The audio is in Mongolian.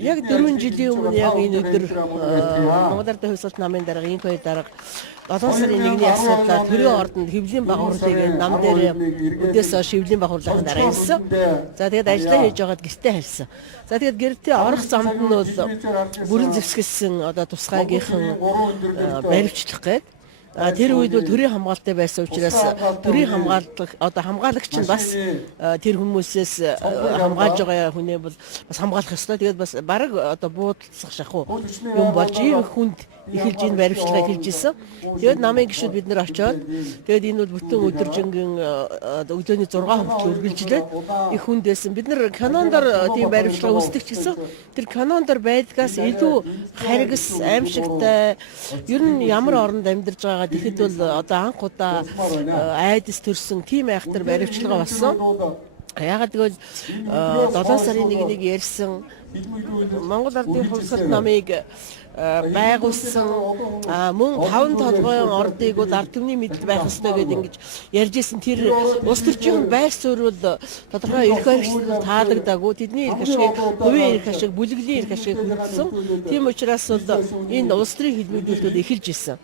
Яг 4 жилийн өмнө яг энэ өдөр Монгол Ардын хувьсгалт намын дарга инх хоёр дарга 7 сарын 1-ний асуудлаар төрийн ордонд хэвлэлийн багварлыг нам дээр өдөөс хойш хэвлэлийн багварлахын дараа хэлсэн. За тэгээд ажиллаа хийж байгаад гэртээ хэлсэн. За тэгээд гэртээ орох замд нь бол бүрэн зэвсгэлсэн одоо тусгайгийнхан баримтлах гээд тэр үед бол төрийн хамгаалалтай байсан учраас төрийн хамгаалагч нь бас тэр хүмүүсээс хамгаалж байгаа хүнээ бол бас хамгаалах ёстой. Тэгээд бас бараг одоо буудалцах шахуу юм болж ийм хүнд эхэлж энэ баримтлагыг хэлж исэн. Тэгээд намын гишүүд бид нэр очиод тэгээд энэ бол бүтэн өдөржингийн өдөөний 6 хүртэл үргэлжлээд их хүнд байсан. Бид нэр канондор тийм баримтлага үүсдэг ч гэсэн тэр канондор байдгаас илүү харгас аимшигтай ер нь ямар оронд амьдарч байгаа тэгэхэд бол одоо анх удаа айдас төрсөн тийм айхтар баримтлага болсон. Яагаад гэвэл 7 сарын 1-нийг ярьсан Монгол Ардын хувьсгалт намыг байгуулсан мөн 5 толгойн ордыг бол ард түмний мэдэл байх ёстой гэдэг ингэж ярьж исэн. Тэр улс төрчийн байр суурь бол тодорхой эрх хэрэгсэл таалагдаагүй. Тэдний эрх ашиг, хувийн эрх ашиг, бүлэглэлийн эрх ашиг хүртсэн. Тийм учраас бол энэ улс төрийн хэлбэрүүдүүд эхэлж исэн.